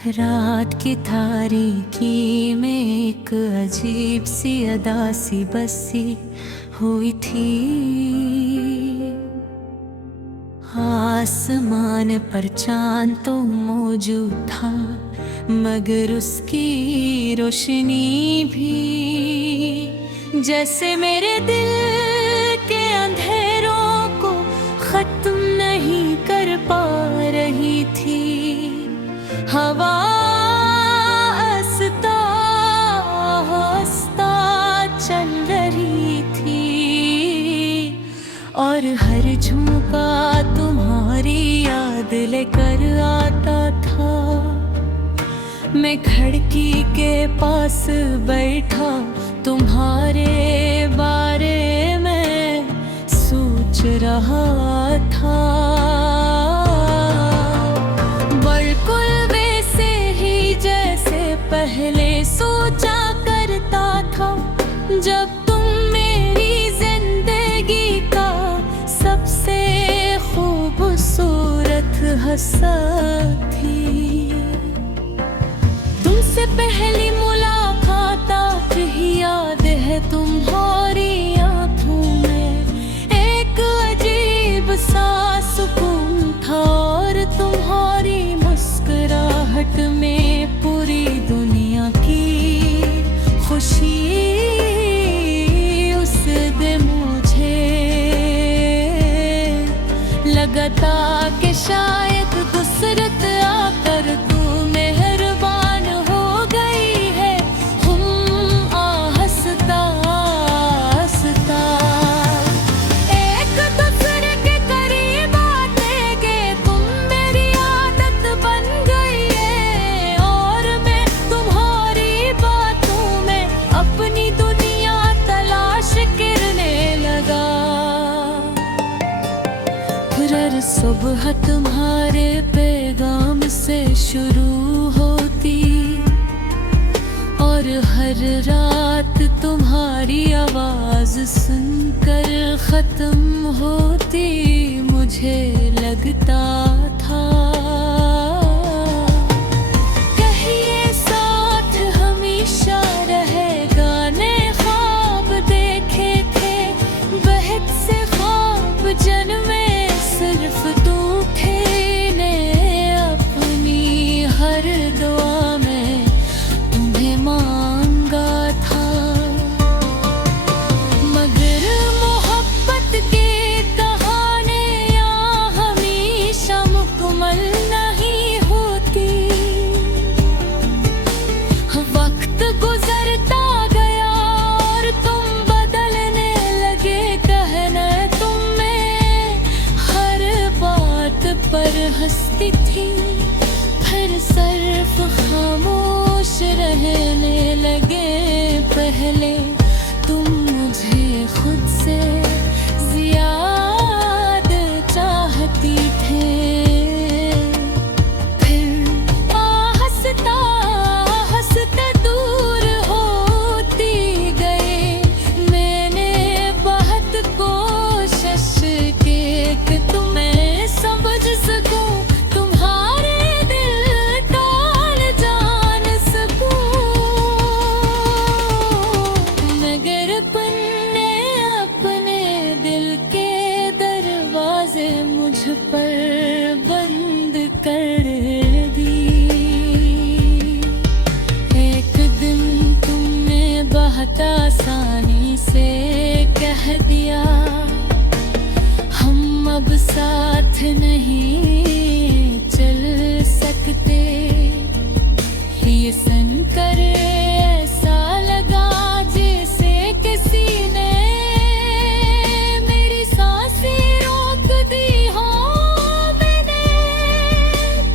रात की तारीकी में एक अजीब सी अदा सी बसी हुई थी। आसमान पर चांद तो मौजूद था, मगर उसकी रोशनी भी जैसे मेरे दिल के अंधेरों को खत्म नहीं कर पा रही थी। हवा हंसता हंसता चल रही थी और हर झोंका तुम्हारी याद लेकर आता था। मैं खिड़की के पास बैठा तुम्हारे बारे में सोच रहा था। बिल्कुल वैसे ही जैसे पहले सोचा करता था, जब तुम मेरी जिंदगी का सबसे खूबसूरत हिस्सा थी। तुमसे पहली मुलाकात आज ही याद है, तुम्हारी आंखों में एक अजीब सा सुकून था और तुम्हारी मुस्कुराहट में पूरी दुनिया की खुशी उस दिन मुझे लगा था कि शायद कुदरत आकर तू मेहरबान हो गई है। हम हंसता हंसता एक दूसरे के करीब आते गए, तुम मेरी आदत बन गई है और मैं तुम्हारी बातों में अपनी दुनिया तलाश करने लगा। फिर हर सुबह तुम्हारे पैगाम से शुरू होती और हर रात तुम्हारी आवाज सुनकर खत्म होती। मुझे लगता था कहिए साथ हमेशा रहेगा। ने ख्वाब देखे थे बहुत से ख्वाब जन्मे सिर्फ तू थे। ने अपनी हर दुआ में तुम्हें मांगा था, मगर मोहब्बत की कहानियाँ हमेशा मुकम्मल नहीं होती। वक्त गुजरता गया और तुम बदलने लगे। कहना तुम्हें हर बात पर हंसती थी, फिर सिर्फ खामोश रहने लगे। पहले तुम मुझे खुद से ज्यादा चाहती थे, फिर हंसता हंसते दूर होती गए। मैंने बहुत कोशिश की कि तुम्हें समझ सकूं, तुम्हारे दिल का जान सकूं, मगर अपने दिल के दरवाजे मुझ पर बंद कर दी। एक दिन तुमने बहुत आसानी से कह दिया, हम अब साथ नहीं चल सकते। ये सुनकर ऐसा लगा जैसे किसी ने मेरी सांसें रोक दी हो। मैंने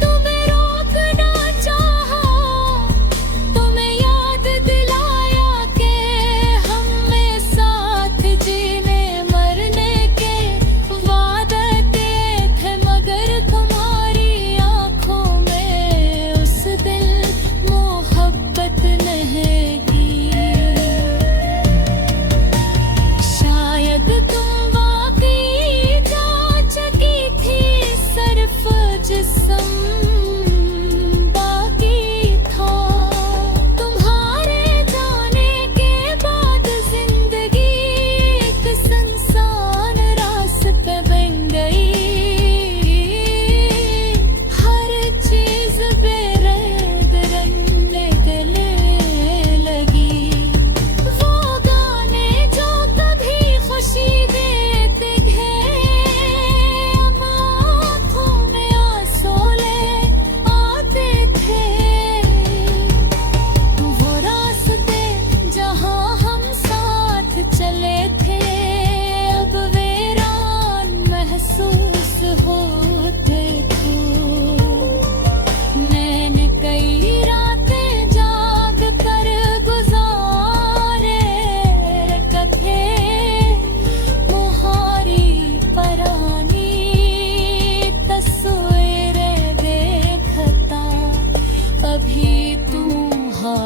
तुम्हें रोकना चाहा, तुम्हें याद दिलाया कि हमें साथ जीने मरने के वादे थे, मगर तुम्हारी आंखों में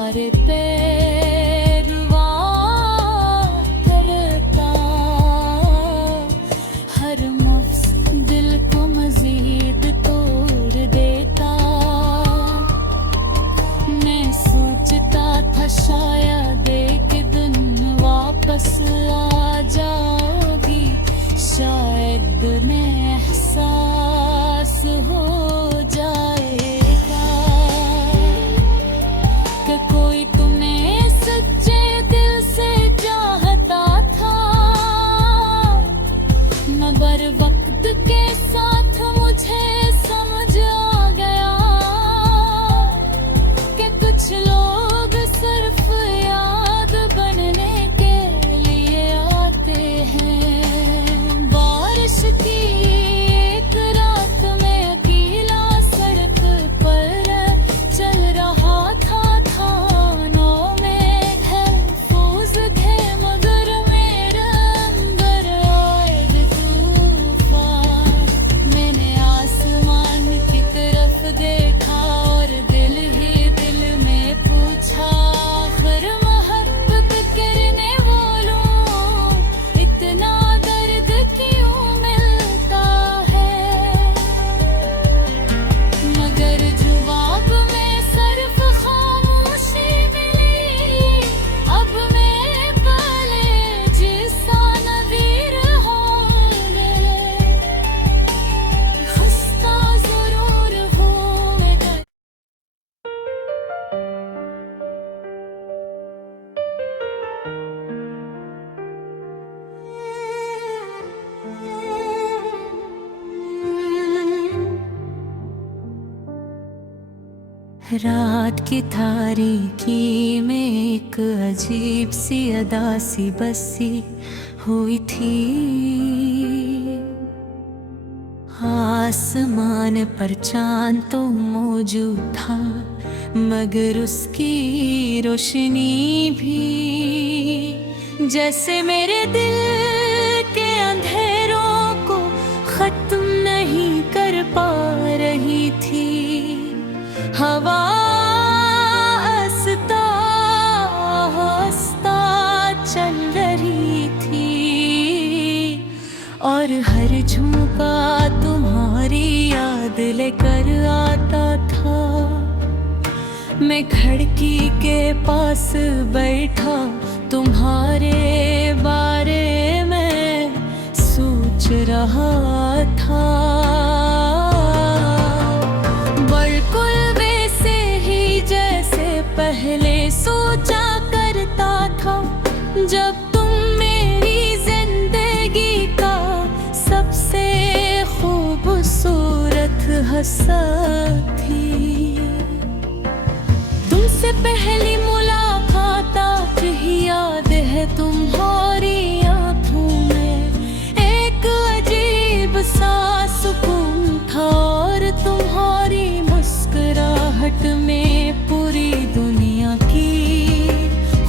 तुम्हारे पैरवा करता, हर नफ्स दिल को मजीद तोड़ देता। मैं सोचता था शायद एक दिन वापस आ जाओगी, शायद में एहसास हो जाएगा कि कोई तुम्हें सच्चे दिल से चाहता था। मगर वक्त के साथ मुझे समझ आ गया कि कुछ लोग सिर्फ याद बनने के लिए आते हैं। बारिश की एक रात में अकेला सड़क पर चल रहा था, थानों में महफूज थे मगर मेरे अंदर आए तूफान। मैंने आसमान की तरफ देखा और दिल ही दिल में पूछा, आखिर मोहब्बत करने वालों इतना दर्द क्यों मिलता है। मगर जवाब में सिर्फ खामोशी मिली। अब मैं पले जिसा नवीर होने खस्ता जरूर हूँ मैं। रात की तारीकी में एक अजीब सी अदा सी बसी हुई थी। आसमान पर चांद तो मौजूद था मगर उसकी रोशनी भी जैसे मेरे दिल के अंधेरों को खत्म नहीं कर पा रही थी। हवा हंसता हंसता चल रही थी और हर झोंका तुम्हारी याद लेकर आता था। मैं खिड़की के पास बैठा तुम्हारे बारे में सोच रहा था। बिल्कुल वैसे ही जैसे पहले सोचा करता था जब तुम मेरी जिंदगी का सबसे खूबसूरत हिस्सा थी। तुमसे पहली मुलाकात आज ही याद है। तुम्हारी आंखों में एक अजीब सा सुकून था और तुम्हारी मुस्कुराहट में पूरी दुनिया की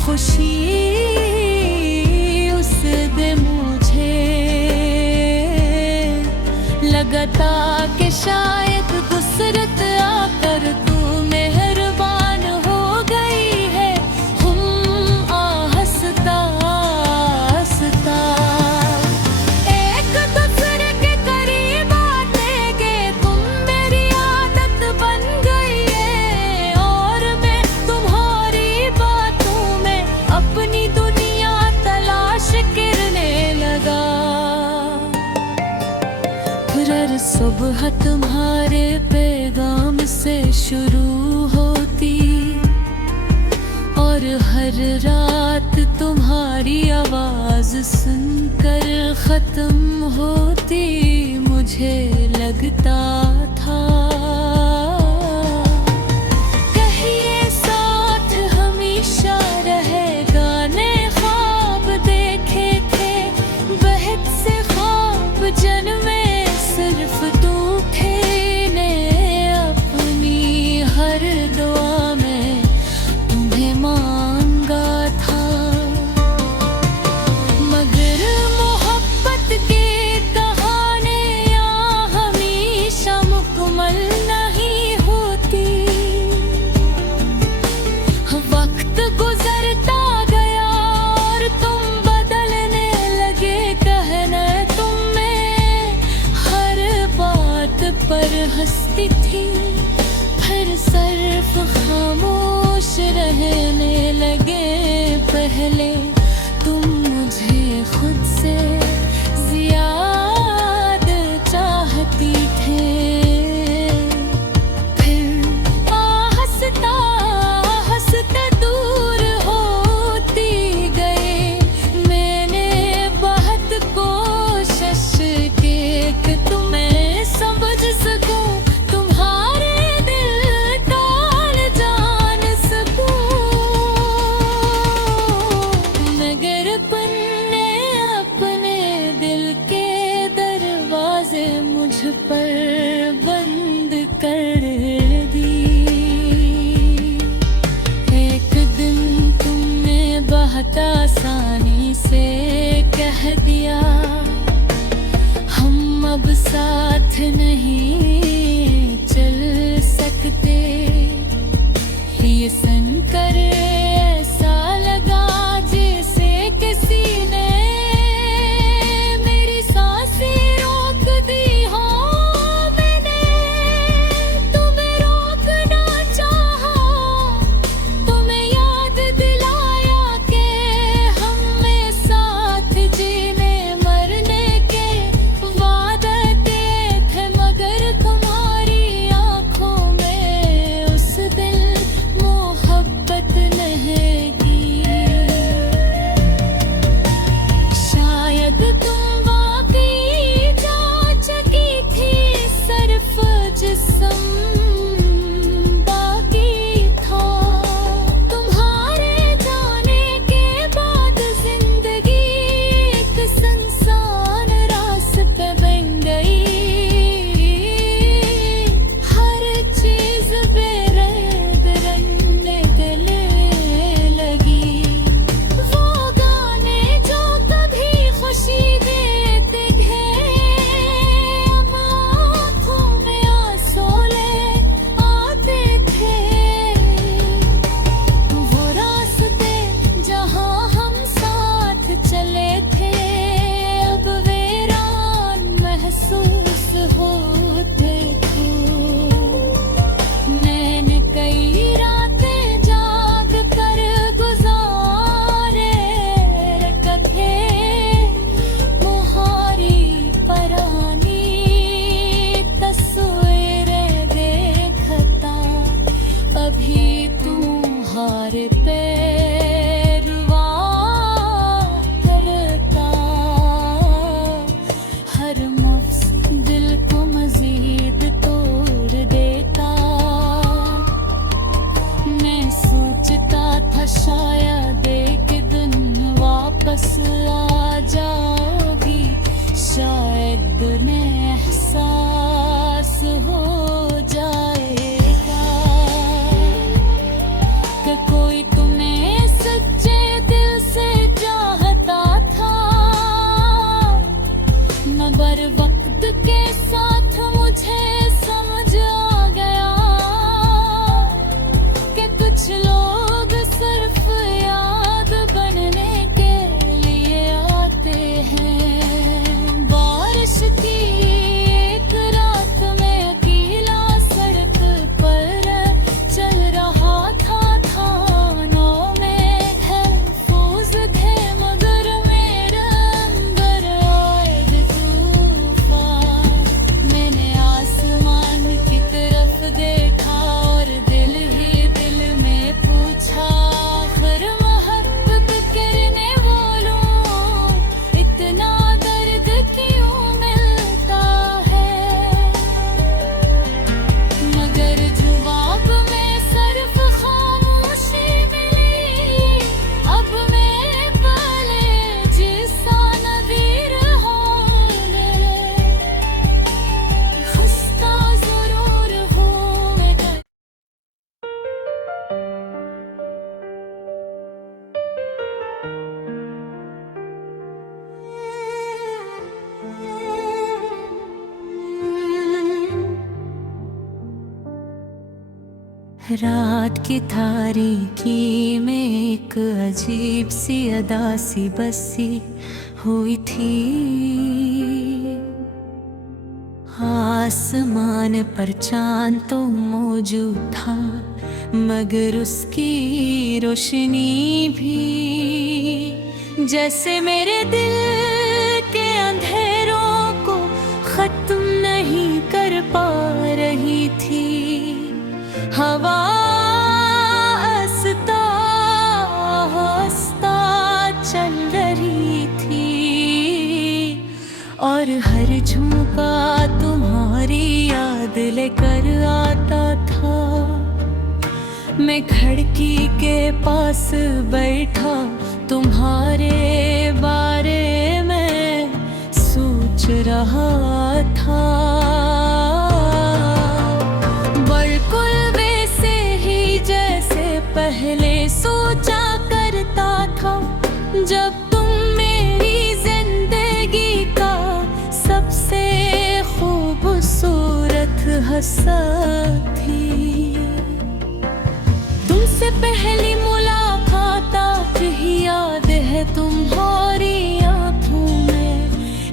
खुशी उस दिन मुझे लगा था कि शायद गुसरत आकर तू मेहरबान हो गई है। हंसता हंसता एक दूसरे के करीब आते गए। तुम मेरी आदत बन गई है और मैं तुम्हारी बातों में अपनी दुनिया तलाश करने लगा। फिर हर सुबह तुम्हारे पैगाम से शुरू होती और हर रात तुम्हारी आवाज सुनकर खत्म होती। मुझे लगता था कहिए साथ हमेशा रहेगा। ने ख्वाब देखे थे बहुत से ख्वाब जन्मे सिर्फ तू थे। ने अपनी हर दुआ में तुम्हें मांगा था मगर मोहब्बत की कहानियाँ हमेशा मुकम्मल नहीं सर्फ खामोश रहने लगे पहले तुम मुझे खुद से ज्यादा चाहती थे। फिर हंसता हंसता दूर होती गए। मैंने बहुत कोशिश की कि तुम्हें समझ सकूं, तुम्हारे दिल का जान सकूं, मगर अपने दिल के दरवाजे मुझ पर बंद कर दी। एक दिन तुमने बहुत आसानी से कह दिया हम अब साथ नहीं चल सकते। ये सुनकर ऐसा लगा जैसे किसी ने मेरी सांसें रोक दी हो। मैंने तुम्हें रोकना चाहा, तुम्हें याद दिलाया कि हमें साथ जीने मरने के वादे थे, मगर तुम्हारी आंखों में उस दिल मोहब्बत नहीं की। शायद तुम वाकई जा चुकी थी, सिर्फ जिस्म बाकी था। तुम्हारे जाने के बाद जिंदगी एक सुनसान रास्ते बन गई। हर चीज बेरंग रंगने गले लगी। वो गाने जो कभी खुशी देते थे, अब आँखों में आंसू ले आते थे। वो रास्ते जहाँ हम साथ चले थे, अब वीरान महसूस होते थे। मैंने कई रातें जाग कर गुजारे रखे मुहारी परानी तस्वीरें देखता। अभी तुम्हारे पैरवा करता। हर नफ्स दिल को मजीद तोड़ देता। मैं सोचता था शायद एक दिन वापस आ जाओगी, शायद उन्हें एहसास हो जाएगा कि कोई तुम्हें सच्चे दिल से चाहता था। मगर वक्त के साथ मुझे समझ आ गया कि कुछ लोग सिर्फ याद बनने के लिए आते हैं। बारिश की एक रात में अकेला सड़क पर चल रहा था। थानों में महफूज थे, मगर मेरे अंदर आए थे तूफान। मैंने आसमान की तरफ देखा और दिल ही दिल में पूछा, आखिर मोहब्बत करने वालों इतना दर्द क्यों मिलता है। मगर जवाब में सिर्फ खामोशी मिली। अब मैं पले जिसा नवीर होंगे, खस्ता जरूर हूँ मैं। रात की तारीकी में एक अजीब सी अदा सी बसी हुई थी। आसमान पर चांद तो मौजूद था, मगर उसकी रोशनी भी जैसे मेरे दिल के अंधेरों को खत्म नहीं कर पा रही थी। हवा हंसता हंसता चल रही थी और हर झुमका तुम्हारी याद लेकर आता था। मैं खिड़की के पास बैठा तुम्हारे बारे में सोच रहा था। बिल्कुल वैसे ही जैसे पहले सोचा करता था, जब तुम मेरी जिंदगी का सबसे खूबसूरत हिस्सा थी। तुमसे पहली मुलाकात आज ही याद है, तुम्हारी आंखों में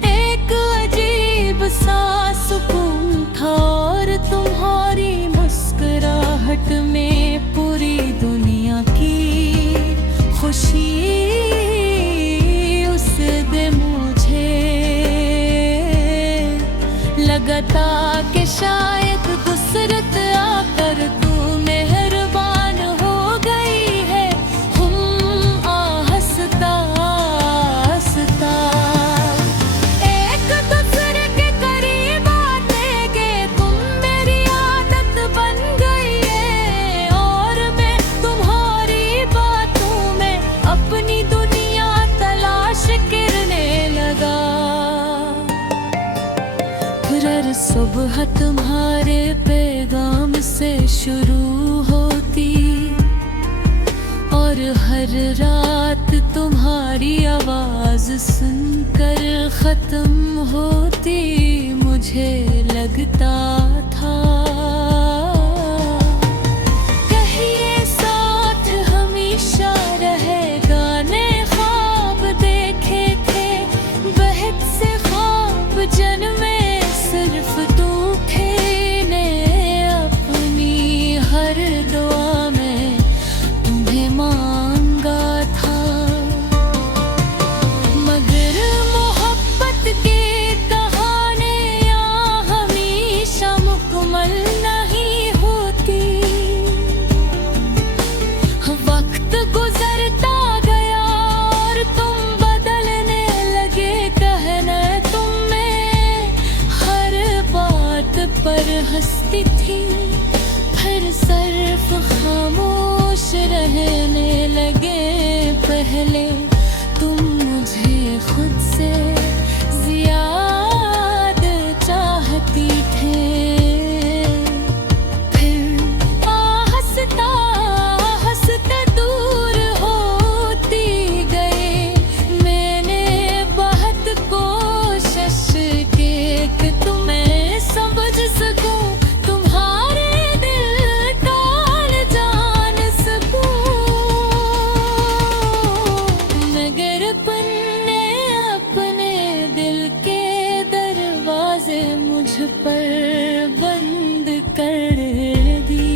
एक अजीब सा सुकून था और तुम्हारी मुस्कुराहट में पूरी दुनिया की खुशी उस दिन मुझे लगा था कि शायद कुदरत आकर तू मेहरबान हो गई है। हंसता हंसता एक दूसरे के करीब आने के तुम मेरी आदत बन गई है और मैं तुम्हारी बातों में अपनी दुनिया तलाश करने लगा। फिर हर सुबह तुम्हारे पैगाम से शुरू होती और हर रात तुम्हारी आवाज सुनकर खत्म होती। मुझे लगता था कहीं ये साथ हमेशा रहेगा। ने ख्वाब देखे थे बहुत से ख्वाब जन्मे सिर्फ तू थे। ने अपनी हर दुआ में तुम्हें मांगा था, मगर मोहब्बत की कहानियाँ हमेशा मुकम्मल नहीं होती। वक्त गुजरता गया और तुम बदलने लगे। कहना तुम में हर बात पर हंसती थी, फिर सिर्फ खामोश रहने लगे। पहले तुम मुझे खुद से ज्यादा चाहती थे, फिर हंसता हंसता दूर होती गए। मैंने बहुत कोशिश की कि तुम्हें समझ सकूं, तुम्हारे दिल का जान सकूं, मगर अपने दिल के दरवाजे मुझ पर बंद कर दी।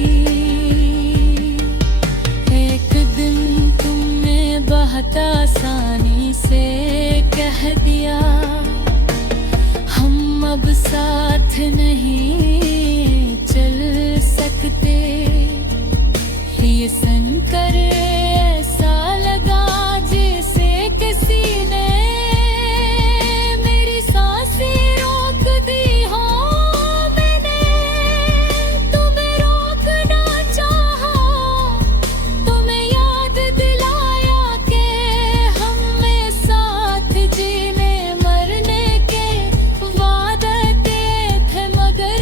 एक दिन तुमने बहुत आसानी से कह दिया हम अब साथ नहीं चल सकते। ये सुनकर ऐसा लगा जैसे किसी ने मेरी सांसें रोक दी हो। मैंने तुम्हें रोकना चाहा, तुम्हें याद दिलाया कि हमें साथ जीने मरने के वादे थे, मगर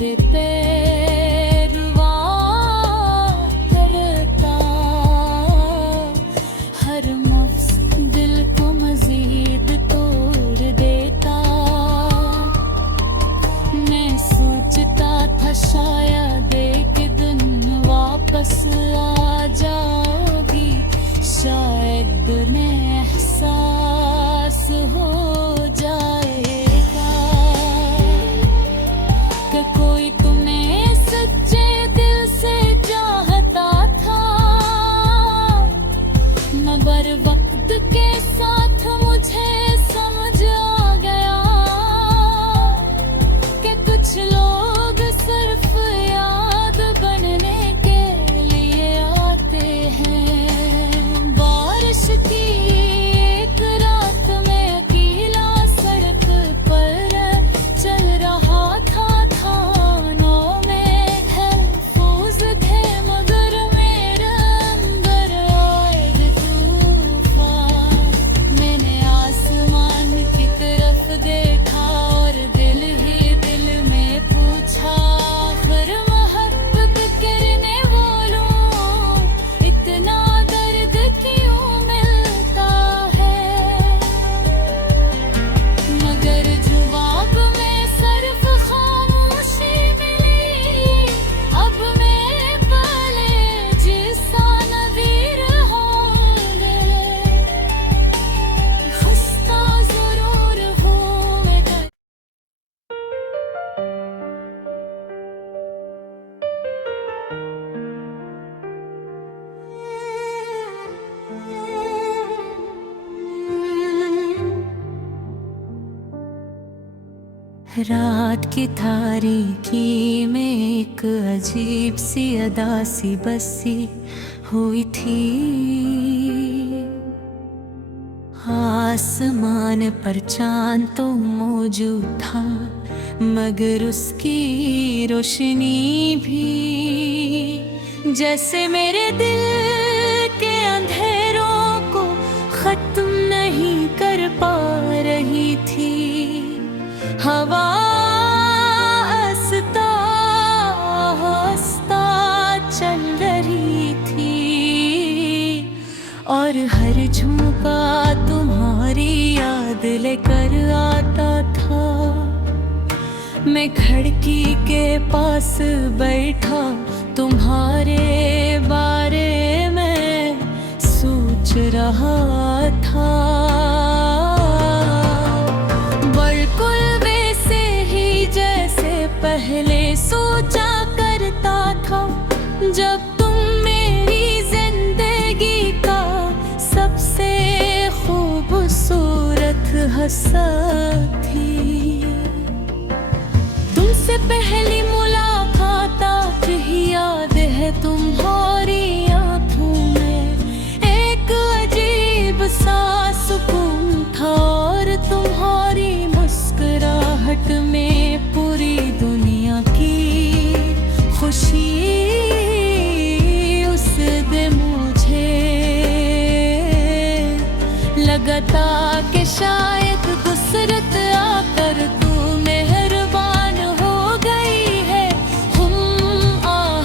तुम्हारे पैरवा करता, हर नफ्स दिल को मजीद तोड़ देता। मैं सोचता था शायद एक दिन वापस आ जाओगी, शायद में एहसास हो जाएगा कि कोई तुम्हें सच्चे दिल से चाहता था। मगर वक्त के साथ मुझे समझ आ गया कि कुछ लोग सिर्फ याद बनने के लिए आते हैं। बारिश की एक रात में अकेला सड़क पर चल रहा था, थानों में महफूज थे मगर मेरे अंदर आए तूफान। मैंने आसमान की तरफ देखा और दिल ही दिल में पूछा, आखिर मोहब्बत करने वालों इतना दर्द क्यों मिलता है। मगर जवाब में सिर्फ खामोशी मिली। अब मैं पले जिसा नज़ीर हो गए, खस्ता जरूर हूँ मैं। रात की तारीकी में एक अजीब सी अदा सी बसी हुई थी। आसमान पर चांद तो मौजूद था मगर उसकी रोशनी भी जैसे मेरे दिल के अंधेरों को खत्म नहीं कर पा रही थी। हवा हंसता हंसता चल रही थी और हर झोंका तुम्हारी याद लेकर आता था। मैं खिड़की के पास बैठा तुम्हारे बारे में सोच रहा था। बिल्कुल वैसे ही जैसे पहले सोचा करता था जब तुम मेरी जिंदगी का सबसे खूबसूरत हिस्सा थी। तुमसे पहली मुलाकात आज ही याद है तुम्हारी आंखों में एक अजीब सा सुकून था और तुम्हारी मुस्कुराहट में पूरी दुनिया की खुशी उस दिन मुझे लगता कि शायद कुसरत आकर तू मेहरबान हो गई है। हम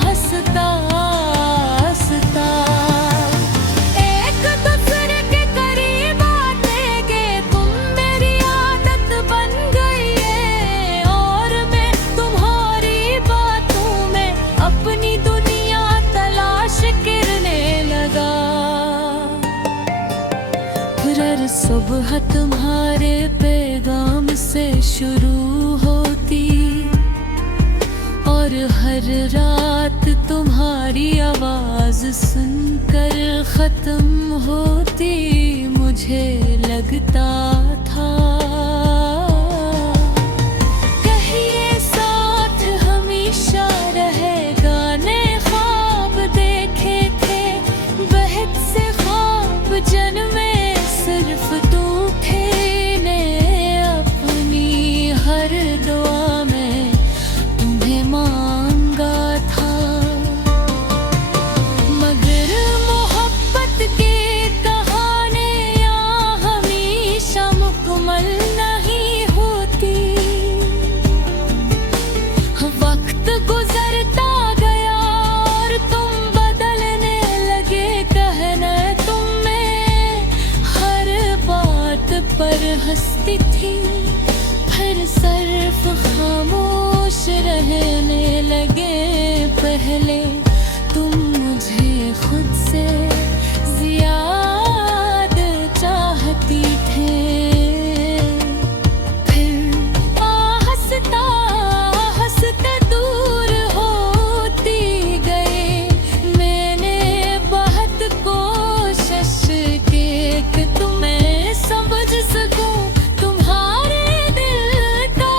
हंसता हंसता एक दूसरे के करीब आते गए, तुम मेरी आदत बन गई है और मैं तुम्हारी बातों में अपनी दुनिया तलाश करने लगा। फिर हर सुबह तुम्हारे पैगाम से शुरू होती और हर रात तुम्हारी आवाज सुनकर खत्म होती। मुझे लगता था कहिए साथ हमेशा रहेगा। ने ख्वाब देखे थे बहुत से ख्वाब जन्मे सिर्फ तू थे। ने अपनी हर दुआ में तुम्हें मांगा था मगर मोहब्बत की कहानियाँ हमेशा मुकम्मल पहले तुम मुझे खुद से ज्यादा चाहती थे। फिर हंसता हंसते दूर होती गए। मैंने बहुत कोशिश की कि तुम्हें समझ सकूं, तुम्हारे दिल का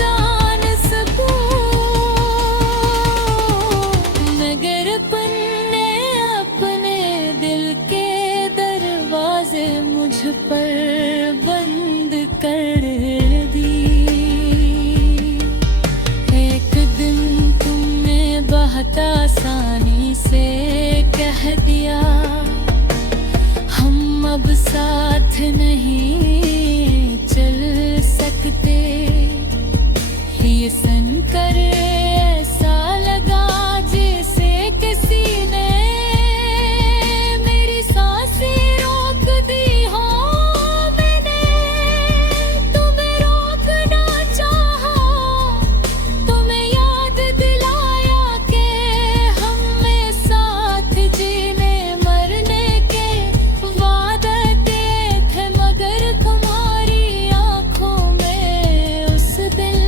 जान सकूं, मगर अपने दिल के दरवाजे मुझ पर बंद कर दी। एक दिन तुमने बहुत आसानी से कह दिया, हम अब साथ नहीं चल सकते। ये सुनकर ऐसा लगा जैसे किसी ने मेरी सांसें रोक दी हो। मैंने तुम्हें रोकना चाहा, तुम्हें याद दिलाया कि हमें साथ जीने मरने के वादे थे, मगर तुम्हारी आंखों में उस दिन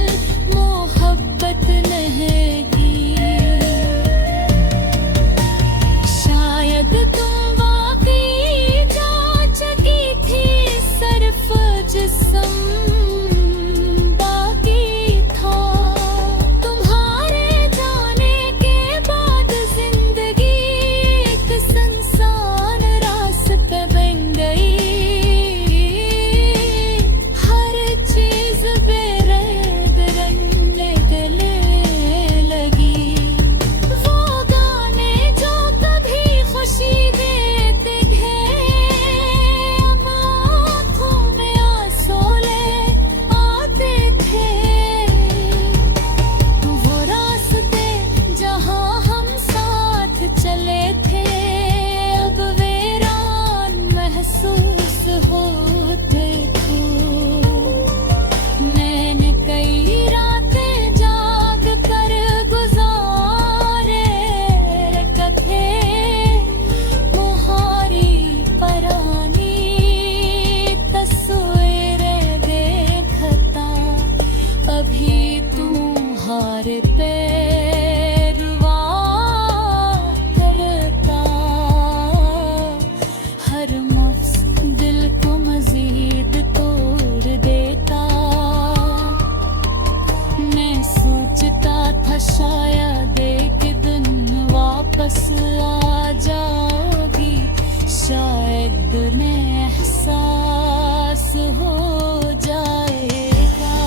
मोहब्बत नहीं की। शायद तुम वाकई जा चुकी थी, सिर्फ जिस्म बाकी था। तुम्हारे जाने के बाद जिंदगी एक सुनसान रास्ते बन गई। हर चीज बेरंग रंगने गले लगी। वो गाने जो कभी खुशी देते थे, अब आँखों में आंसू ले आते थे। वो रास्ते जहाँ हम साथ चले थे, अब वीरान महसूस होते थे। मैंने कई रातें जाग कर गुजारे रखे, तुम्हारी परानी तस्वीरें देखता। अभी तुम्हारे पैरवा करता, हर नफ्स दिल को मजीद तोड़ देता। मैं सोचता था शायद एक दिन वापस आ जाओगी, शायद में एहसास हो जाएगा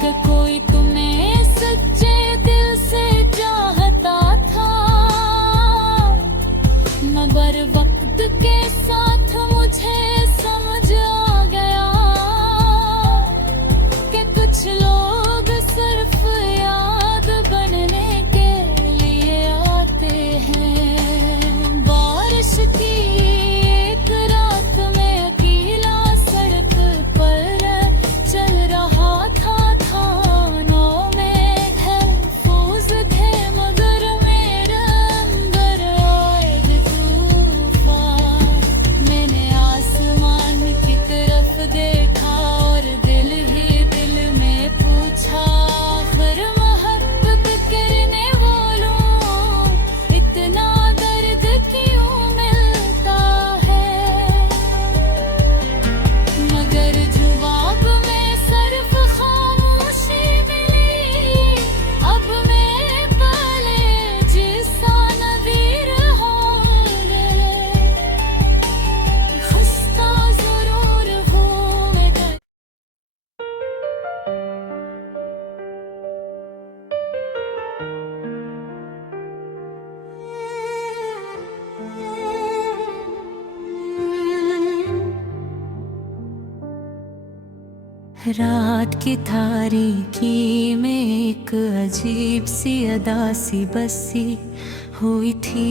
कि कोई तुम्हें सच्चे दिल से चाहता था। मगर वक्त के साथ मुझे समझ आ गया कि कुछ लोग सिर्फ याद बनने के लिए आते हैं। बारिश की एक रात में अकेला सड़क पर चल रहा था। थानों में महफूज थे, मगर मेरे अंदर आए तूफान। मैंने आसमान की तरफ देखा और दिल ही दिल में पूछा, आखिर मोहब्बत करने वालों इतना दर्द क्यों मिलता है। मगर जवाब में सिर्फ खामोशी मिली। अब मैं पले जिसा नवीर होंगे, खुस्ता जरूर हूँ मैं। रात की तारीकी में एक अजीब सी अदा सी बसी हुई थी।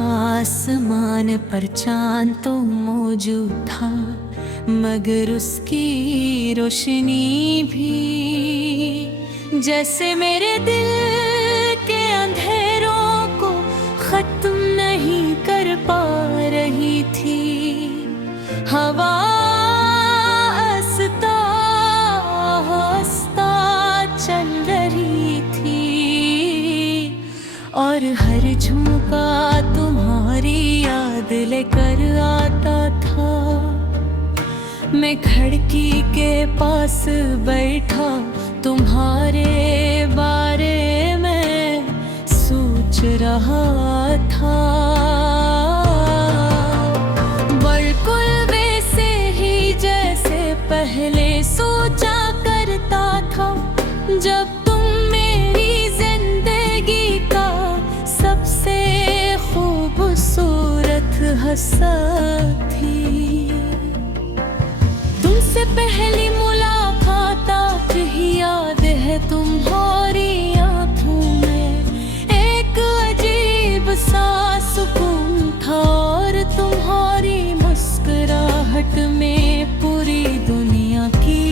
आसमान पर चांद तो मौजूद था, मगर उसकी रोशनी भी जैसे मेरे दिल के अंधेरों को खत्म नहीं कर पा रही थी। हवा हंसता हंसता चल रही थी और हर झोंका तुम्हारी याद लेकर आता था। मैं खिड़की के पास बैठा तुम्हारे बारे में सोच रहा था। बिल्कुल वैसे ही जैसे पहले सोचा करता था, जब तुम मेरी जिंदगी का सबसे खूबसूरत हिस्सा थी। तुमसे पहली मुलाकात आज ही याद है, तुम्हारी आंखों में एक अजीब सा सुकून था और तुम्हारी मुस्कुराहट में पूरी दुनिया की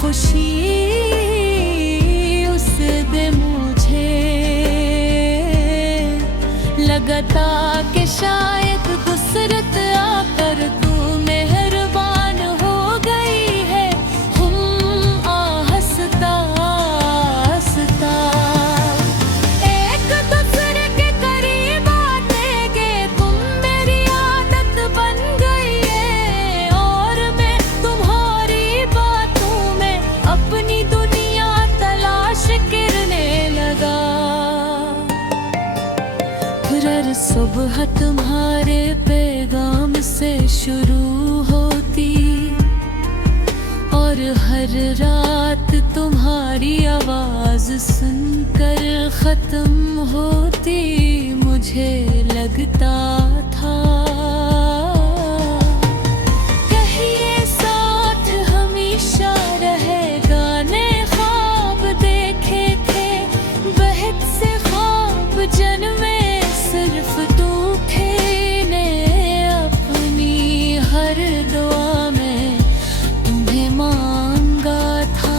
खुशी उस दिन मुझे लगा था कि शायद कुदरत आकर तू मेहरबान हो गई है। हंसता हंसता एक दूसरे के करीब आते गए, तुम मेरी आदत बन गई है और मैं तुम्हारी बातों में अपनी दुनिया तलाश करने लगा। फिर हर सुबह तुम्हारे पैगाम से शुरू होती और हर रात तुम्हारी आवाज सुनकर खत्म होती। मुझे लगता था कहिए साथ हमेशा रहेगा। ने ख्वाब देखे थे बहुत से ख्वाब जन्मे सिर्फ तू थे। ने अपनी हर दुआ में तुम्हें मांगा था,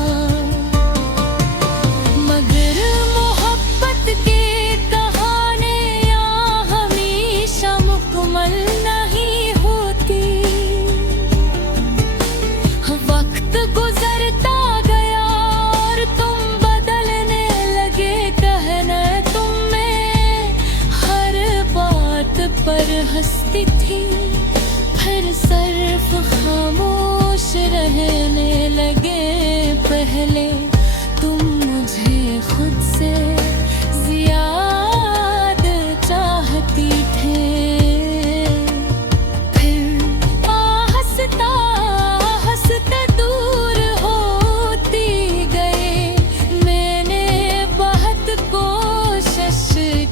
मगर मोहब्बत की कहानियाँ हमेशा मुकम्मल नहीं होती। वक्त गुजरता गया और तुम बदलने लगे। कहना तुम्हें हर बात पर हंसती थी, फिर सिर्फ खामोश रहने लगे। पहले तुम मुझे खुद से ज्यादा चाहती थे, फिर हंसता हंसता दूर होती गए। मैंने बहुत कोशिश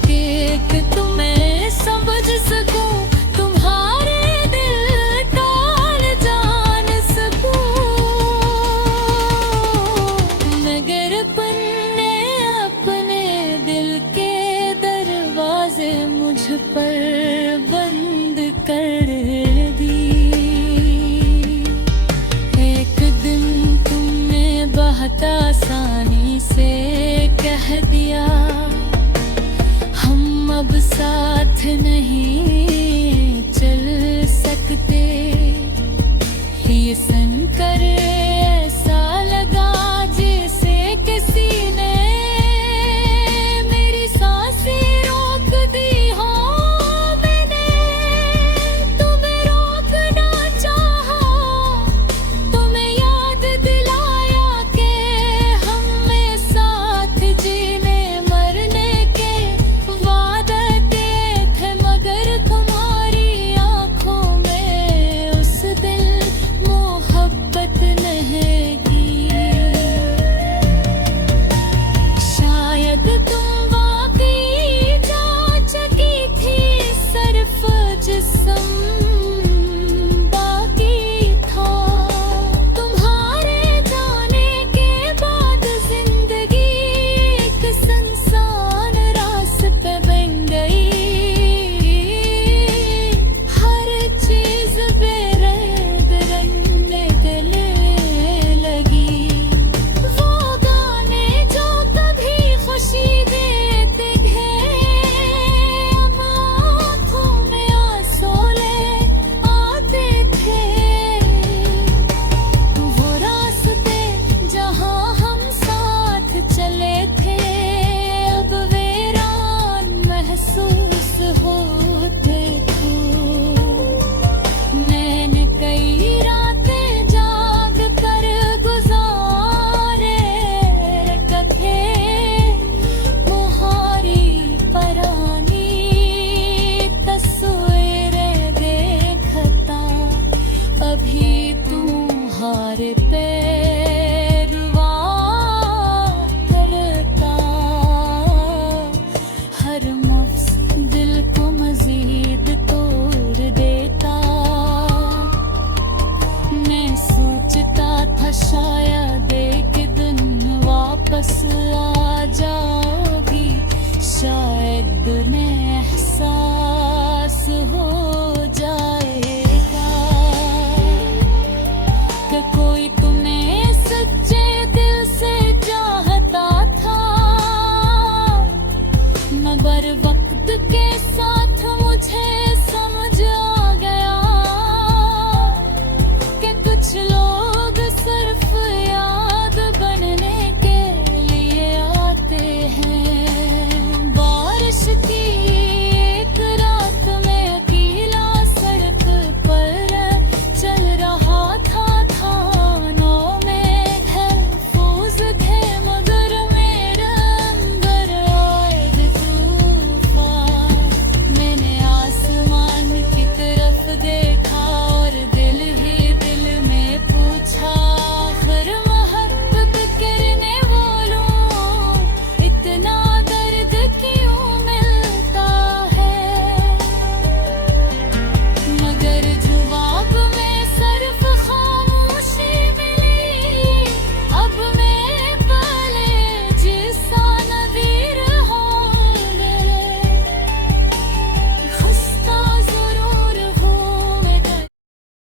की कि तुम्हें समझ सकूं, तुम्हारे दिल का जान सकूं, मगर अपने दिल के दरवाजे मुझ पर बंद कर दी। एक दिन तुमने बहुत आसानी से कह दिया, हम अब साथ नहीं चल सकते। ये सुनकर ऐसा लगा जैसे किसी ने मेरी सांसें रोक दी हो। मैंने तुम्हें रोकना चाहा, तुम्हें याद दिलाया कि हमें साथ जीने मरने के वादे थे, मगर तुम्हारी आंखों में उस दिल मोहब्बत ने तुम्हारे पैरवा करता, हर नफ्स दिल को मजीद तोड़ देता। मैं सोचता था शायद एक दिन वापस आ जाओगी, शायद मैं एहसास